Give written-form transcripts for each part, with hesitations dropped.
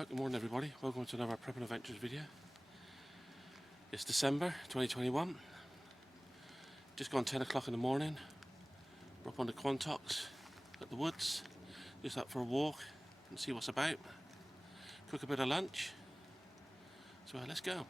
Right, good morning everybody, welcome to another Prep and Adventures video. It's December 2021, just gone 10 o'clock in the morning. We're up on the Quantocks at the woods, just up for a walk and see what's about. Cook a bit of lunch, so let's go.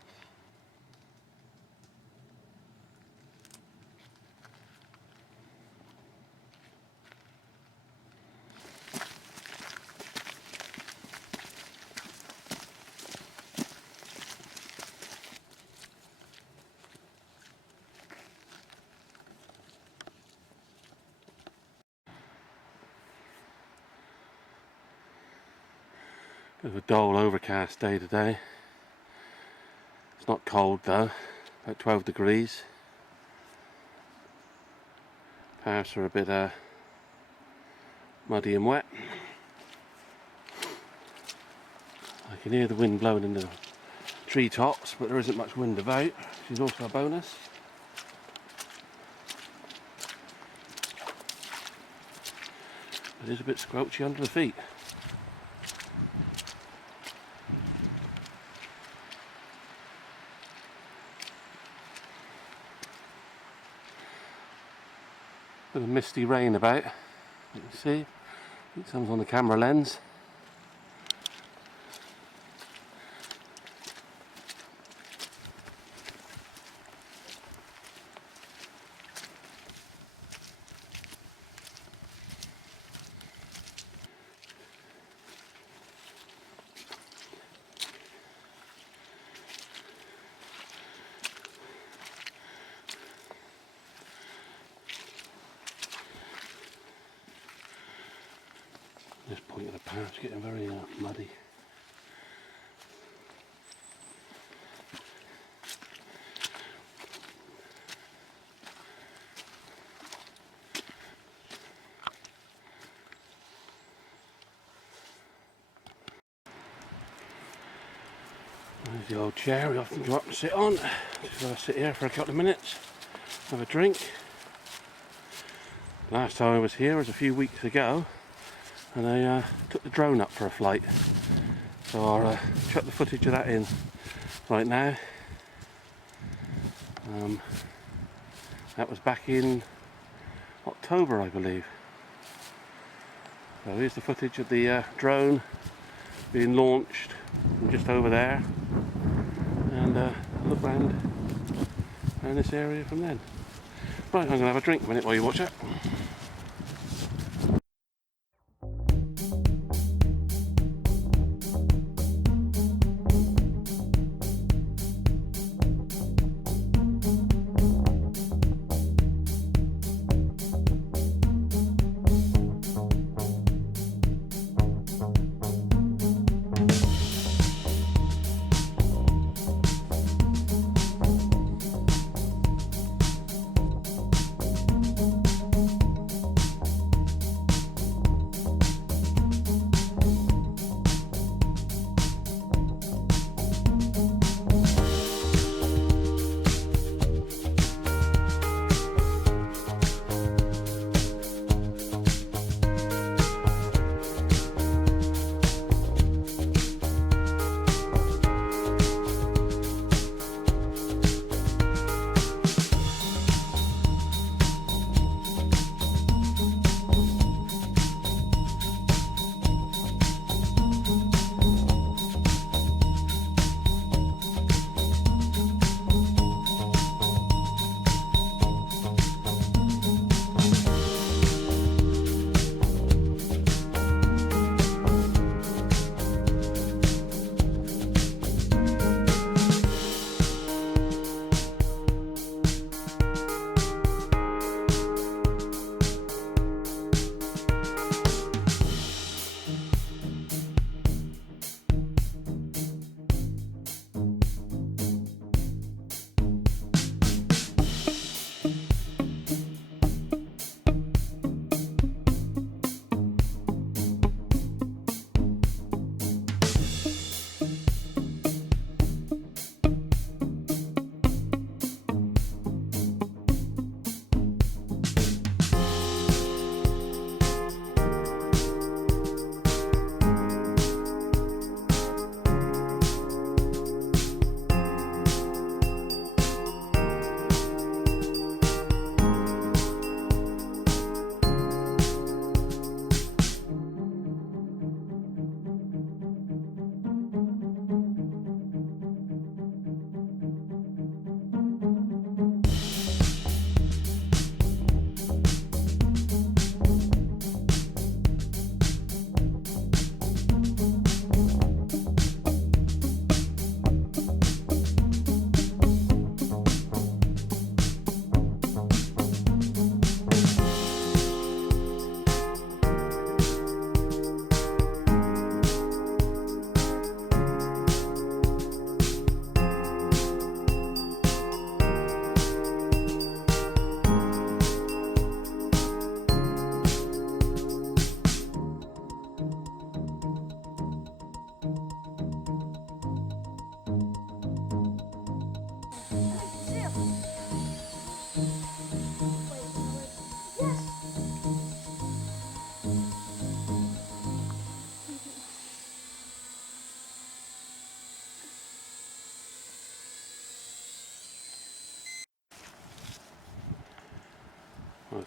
Bit of a dull overcast day today. It's not cold though, about 12 degrees. Paths are a bit muddy and wet. I can hear the wind blowing in the treetops, but there isn't much wind about, which is also a bonus. It is a bit squelchy under the feet. Bit of misty rain about, you can see. I think some's on the camera lens. This point of the path's getting very muddy. There's the old chair we often go up and sit on. Just gotta sit here for a couple of minutes, have a drink. Last time I was here was a few weeks ago, and I took the drone up for a flight, so I'll chuck the footage of that in right now. That was back in October, I believe. So here's the footage of the drone being launched from just over there, and look around this area from then. Right, I'm going to have a drink a minute while you watch it.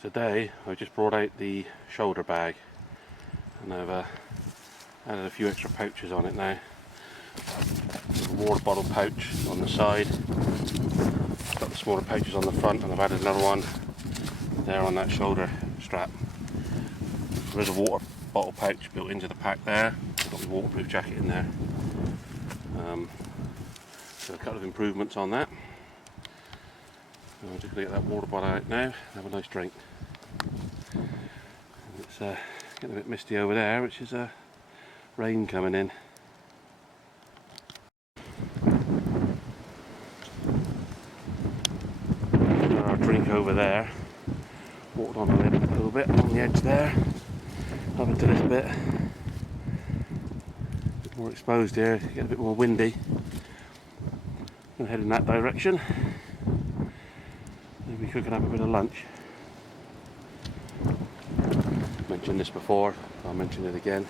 Today I just brought out the shoulder bag and I've added a few extra pouches on it now. There's a water bottle pouch on the side, got the smaller pouches on the front, and I've added another one there on that shoulder strap. There's a water bottle pouch built into the pack there. I've got my waterproof jacket in there. So a couple of improvements on that. I'm just going to get that water bottle out now and have a nice drink. It's getting a bit misty over there, which is rain coming in. Our drink over there, walked on a little bit on the edge there, up into this bit. A bit more exposed here, get a bit more windy. Gonna head in that direction. Maybe cooking up a bit of lunch. Mentioned this before, I'll mention it again.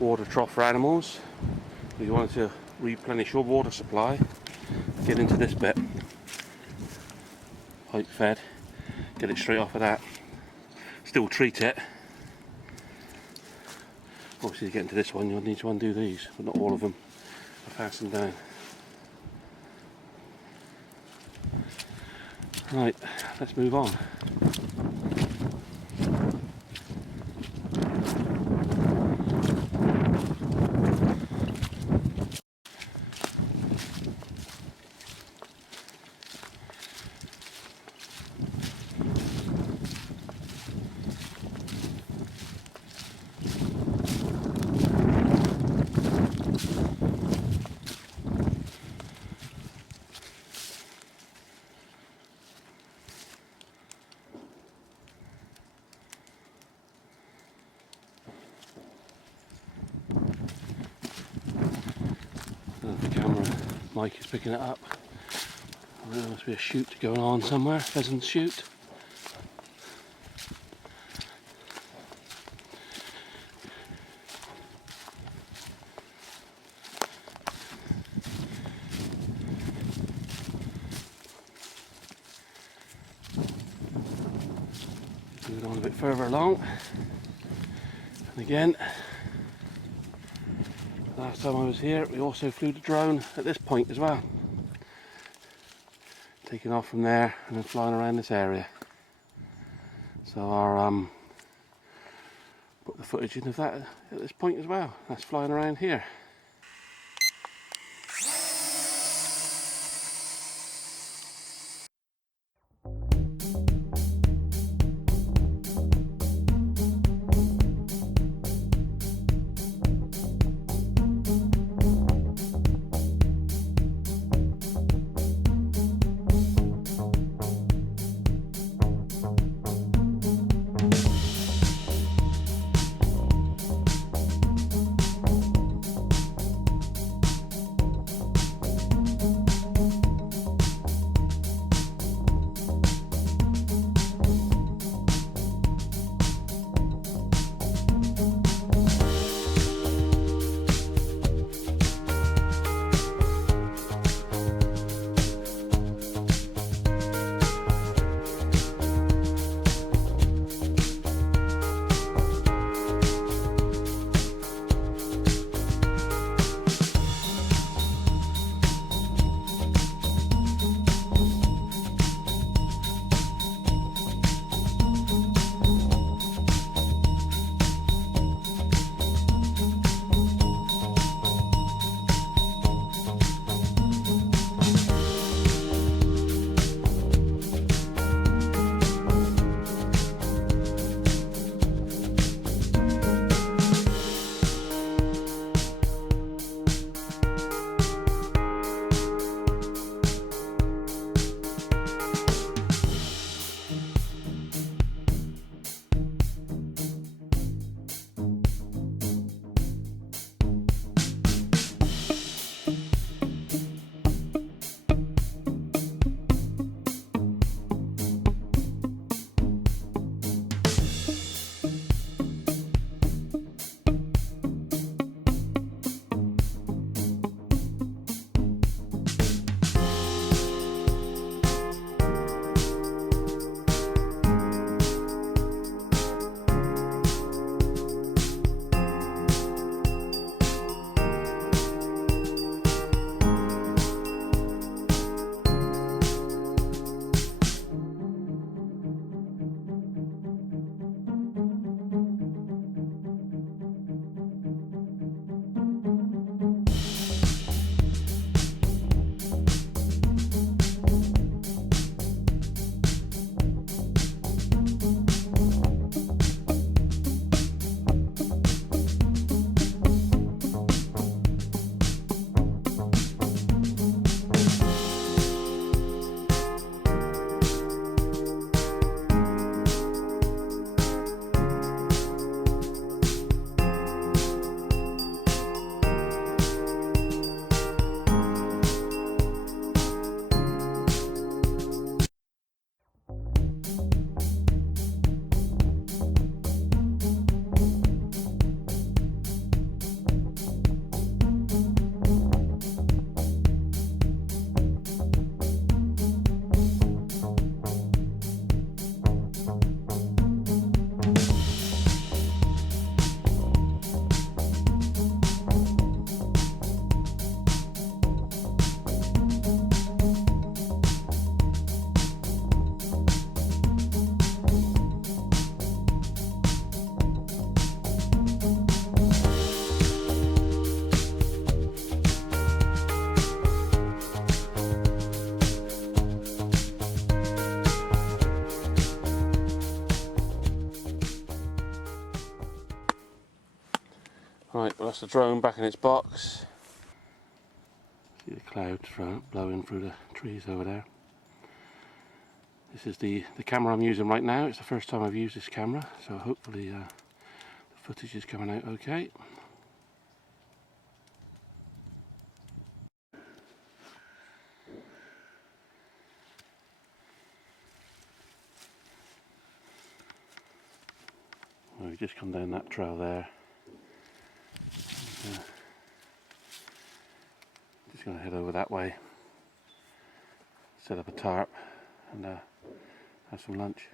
Water trough for animals. If you wanted to replenish your water supply, get into this bit. Pipe fed, get it straight off of that. Still treat it. Obviously to get into this one you'll need to undo these, but not all of them are fastened down. Right, let's move on. The camera mic is picking it up. There must be a shoot going on somewhere, pheasant shoot. Moving on a bit further along. And again, last time I was here we also flew the drone at this point as well. Taking off from there and then flying around this area. So I'll put the footage in of that at this point as well. That's flying around here. Right, well, that's the drone back in its box. See the clouds blowing through the trees over there. This is the camera I'm using right now. It's the first time I've used this camera, so hopefully the footage is coming out okay. Well, we've just come down that trail there. Just going to head over that way, set up a tarp and have some lunch.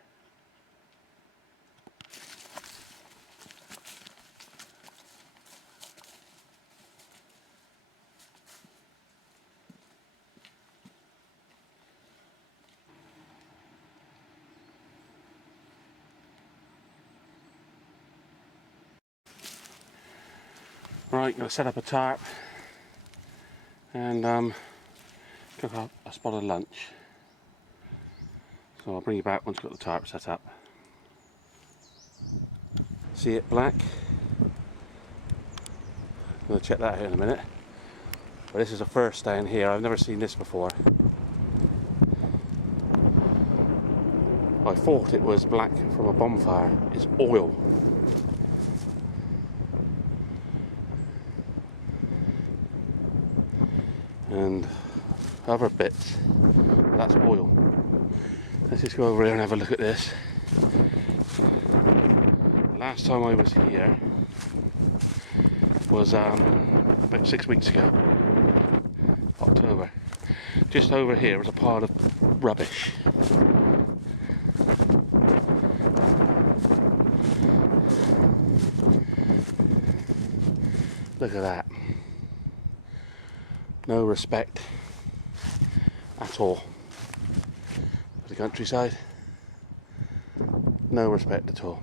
Right, going to set up a tarp and cook up a spot of lunch. So I'll bring you back once I've got the tarp set up. See it black? I'm going to check that out in a minute. But this is a first down here. I've never seen this before. I thought it was black from a bonfire. It's oil. And other bits, that's oil. Let's just go over here and have a look at this. Last time I was here was about 6 weeks ago, October. Just over here was a pile of rubbish. Look at that. No respect at all for the countryside. No respect at all.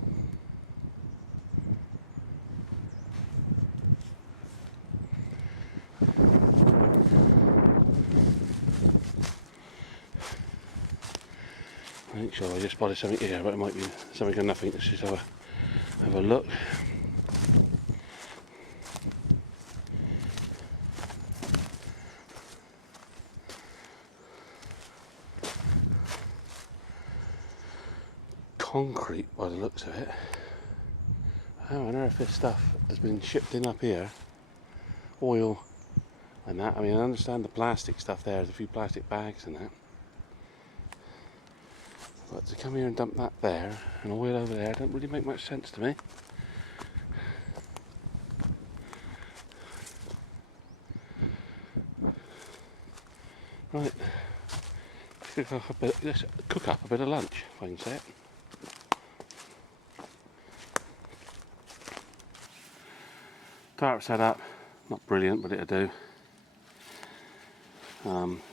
I think so. I just spotted something here, but it might be something or nothing. Let's just have a look. Concrete by the looks of it. How on earth this stuff has been shipped in up here? Oil and that. I mean, I understand the plastic stuff there. There's a few plastic bags and that. But to come here and dump that there and oil over there don't really make much sense to me. Right, let's cook up a bit of lunch, if I can say it. Tarp set up, not brilliant, but it'll do.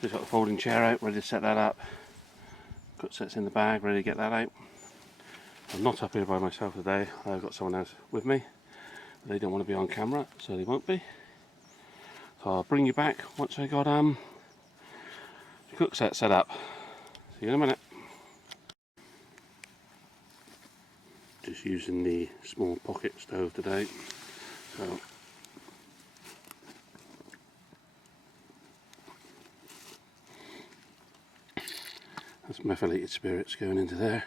Just got the folding chair out, ready to set that up. Got sets in the bag, ready to get that out. I'm not up here by myself today. I've got someone else with me. They don't want to be on camera, so they won't be. So I'll bring you back once I got the cook set up. See you in a minute. Just using the small pocket stove today. So that's methylated spirits going into there.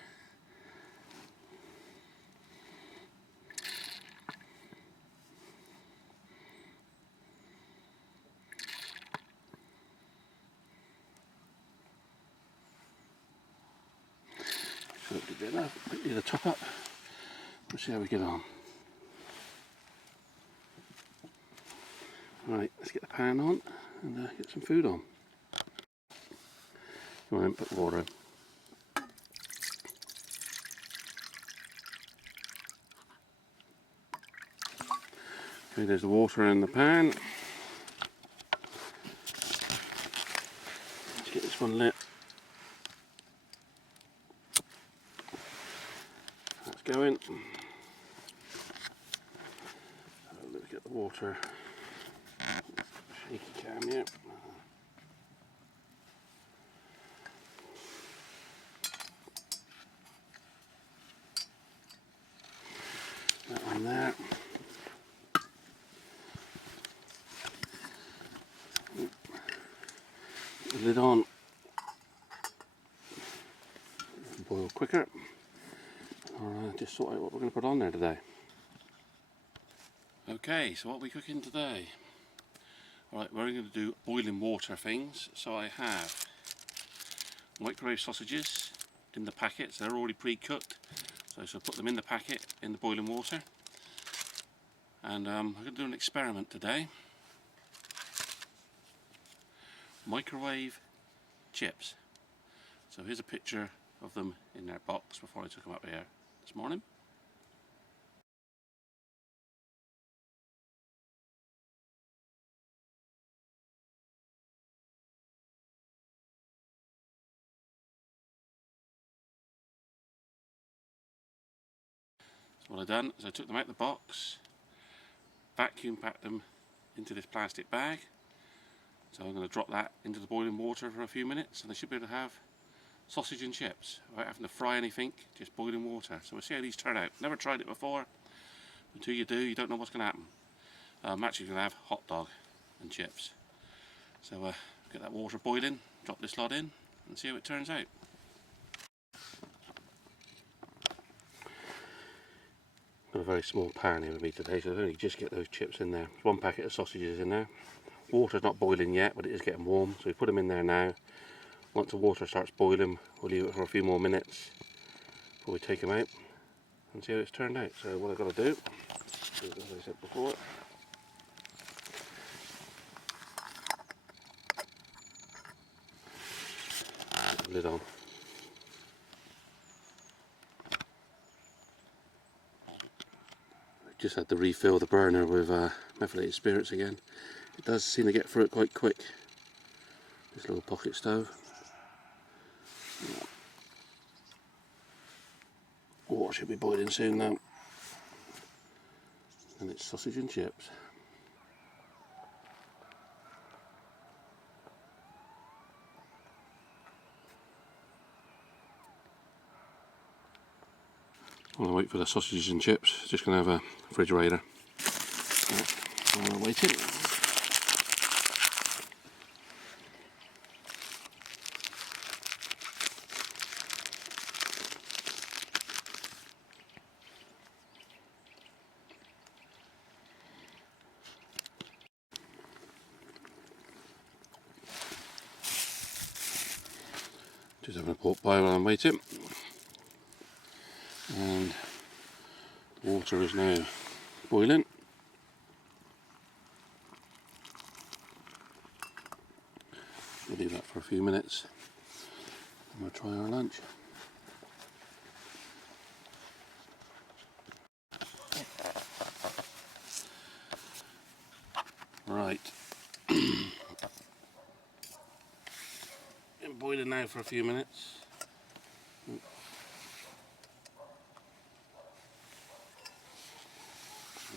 So it'll be enough. Quickly the top up. We'll see how we get on. Right, let's get the pan on and get some food on. Come on, put water in. Okay, there's the water in the pan. Let's get this one lit. That's going. Let's get the water. Shaky cam here. That one there. lid on, boil quicker. Alright, just sort out what we're going to put on there today. Okay, so what are we cooking today? Alright, we're going to do boiling water things. So I have microwave sausages in the packets. They're already pre-cooked, so I put them in the packet in the boiling water. And I'm going to do an experiment today. Microwave chips. So here's a picture of them in their box before I took them up here this morning. So what I've done is I took them out of the box, vacuum packed them into this plastic bag. So I'm going to drop that into the boiling water for a few minutes, and I should be able to have sausage and chips without having to fry anything, just boiling water. So we'll see how these turn out. Never tried it before. Until you do, you don't know what's going to happen. I'm actually going to have hot dog and chips. So get that water boiling, drop this lot in, and see how it turns out. Got a very small pan here with me today, so I only just get those chips in there. There's one packet of sausages in there. Water's not boiling yet, but it is getting warm, so we put them in there now. Once the water starts boiling, we'll leave it for a few more minutes before we take them out and see how it's turned out. So what I've got to do, as I said before, put the lid on. Just had to refill the burner with methylated spirits again. It does seem to get through it quite quick, this little pocket stove. Water should be boiling soon now. And it's sausage and chips. While I wait for the sausages and chips, just going to have a refrigerator. While I'm waiting. Just having a pork pie while I'm waiting. And the water is now boiling. We'll leave that for a few minutes and we'll try our lunch. Right. Been boiling now for a few minutes.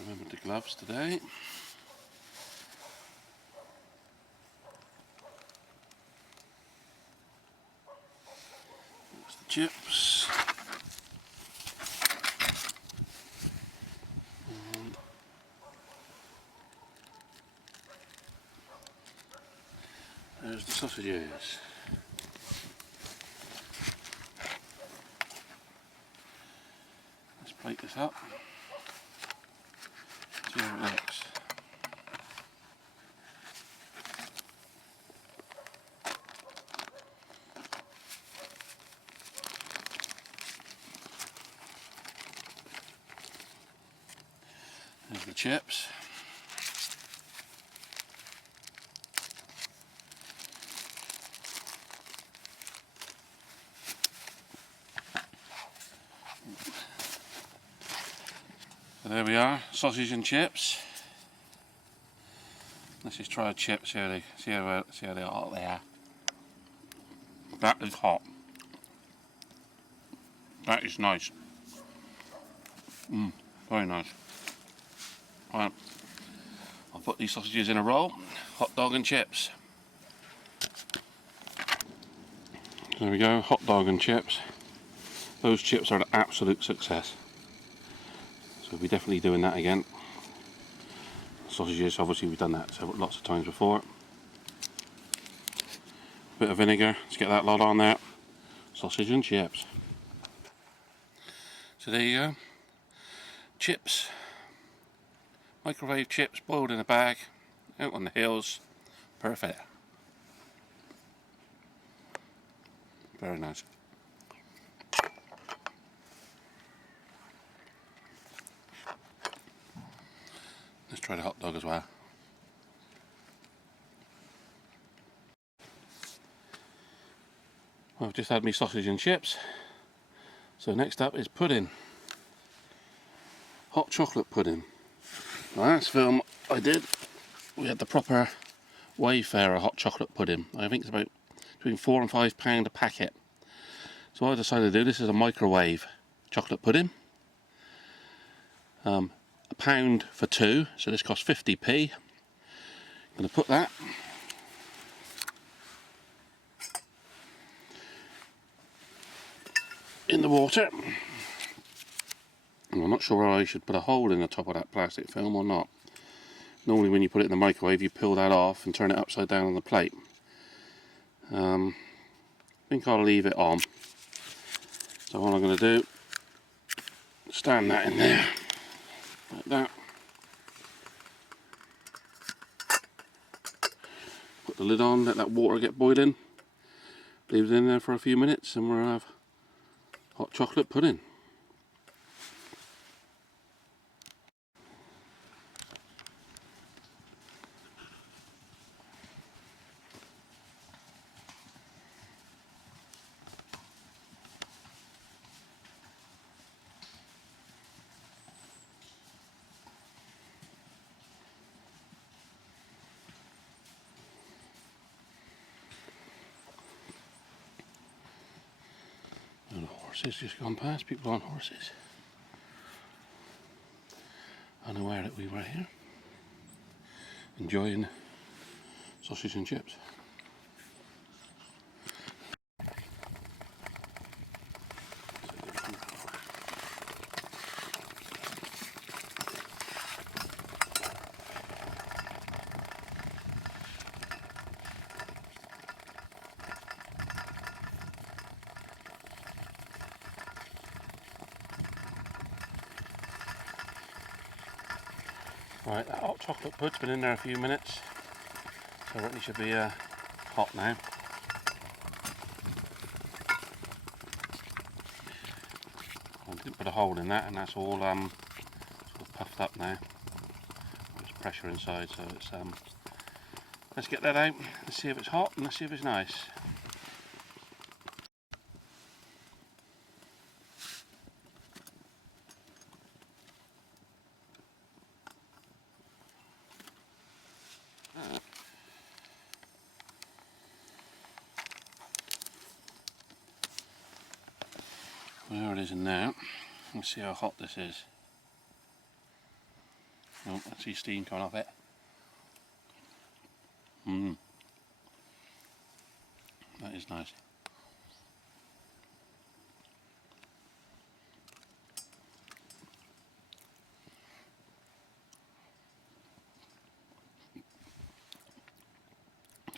Remember the gloves today. There's the chips. And there's the sausages. Let's plate this up. See how it looks. There's the chips. So there we are, sausage and chips. Let's just try a chip, see how they hot they are. That is hot. That is nice. Very nice. Right, I'll put these sausages in a roll. Hot dog and chips. There we go, hot dog and chips. Those chips are an absolute success. So we'll be definitely doing that again. Sausages, obviously we've done that lots of times before. bit of vinegar to get that lot on there. Sausage and chips. So there you go. Chips. Microwave chips boiled in a bag. Out on the hills. Perfect. Very nice. Let's try the hot dog as well. Well, I've just had me sausage and chips. So next up is pudding. Hot chocolate pudding. The last film I did, we had the proper Wayfarer hot chocolate pudding. I think it's about between £4 and £5 a packet. So what I decided to do, this is a microwave chocolate pudding. £1 for two, so this costs 50p. I'm going to put that in the water. I'm not sure whether I should put a hole in the top of that plastic film or not. Normally when you put it in the microwave you peel that off and turn it upside down on the plate. I think I'll leave it on. So what I'm going to do, stand that in there like that. Put the lid on, let that water get boiling. Leave it in there for a few minutes and we'll have hot chocolate pudding. And the horses just gone past, people on horses. Unaware that we were here, enjoying sausage and chips. Right, that hot chocolate pud's been in there a few minutes, so I reckon it should be hot now. I didn't put a hole in that, and that's all sort of puffed up now. There's pressure inside, so it's let's get that out. Let's see if it's hot and let's see if it's nice. There it is in there. Let's see how hot this is. Oh, I see steam coming off it. That is nice.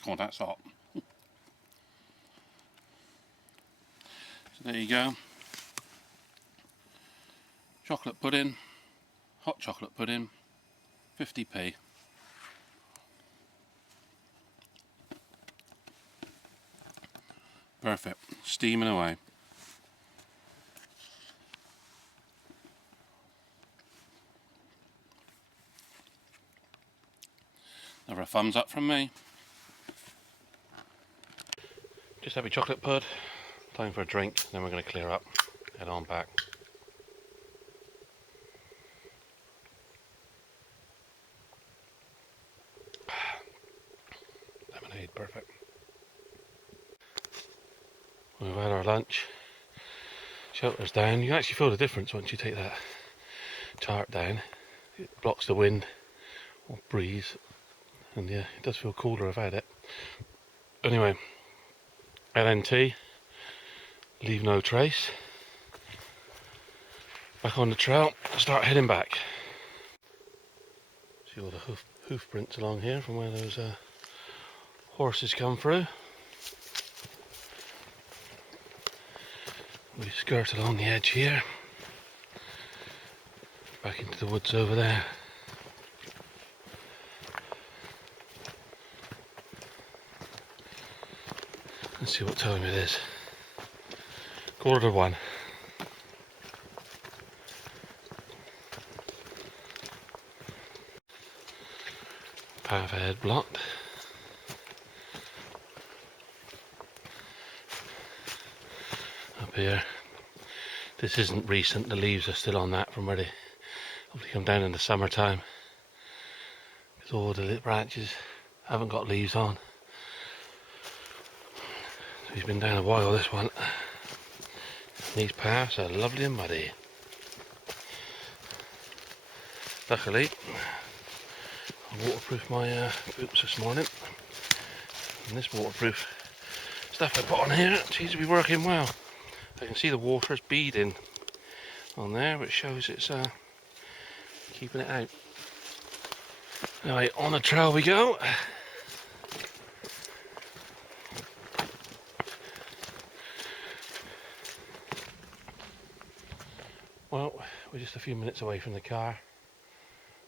Oh, that's hot. So there you go. Chocolate pudding, hot chocolate pudding, 50p. Perfect, steaming away. Another thumbs up from me. Just have a chocolate pud, time for a drink, then we're going to clear up, head on back. Lemonade, perfect. We've had our lunch, shelter's down. You can actually feel the difference once you take that chart down. It blocks the wind or breeze, and yeah, it does feel cooler without it. Anyway, LNT, leave no trace. Back on the trail, start heading back. See all the hoof prints along here from where those horses come through. We skirt along the edge here, back into the woods over there. Let's see what time it is. 1:45. Path ahead blocked. Up here. This isn't recent, the leaves are still on that from where they hopefully come down in the summertime. Because all the branches haven't got leaves on. So he's been down a while, this one. These paths are lovely and muddy. Luckily, I waterproofed my boots this morning. And this waterproof stuff I put on here seems to be working well. I can see the water's beading on there, which shows it's keeping it out. Right, on the trail we go. Well, we're just a few minutes away from the car,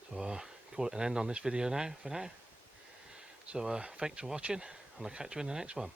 so call it an end on this video now, for now. So thanks for watching, and I'll catch you in the next one.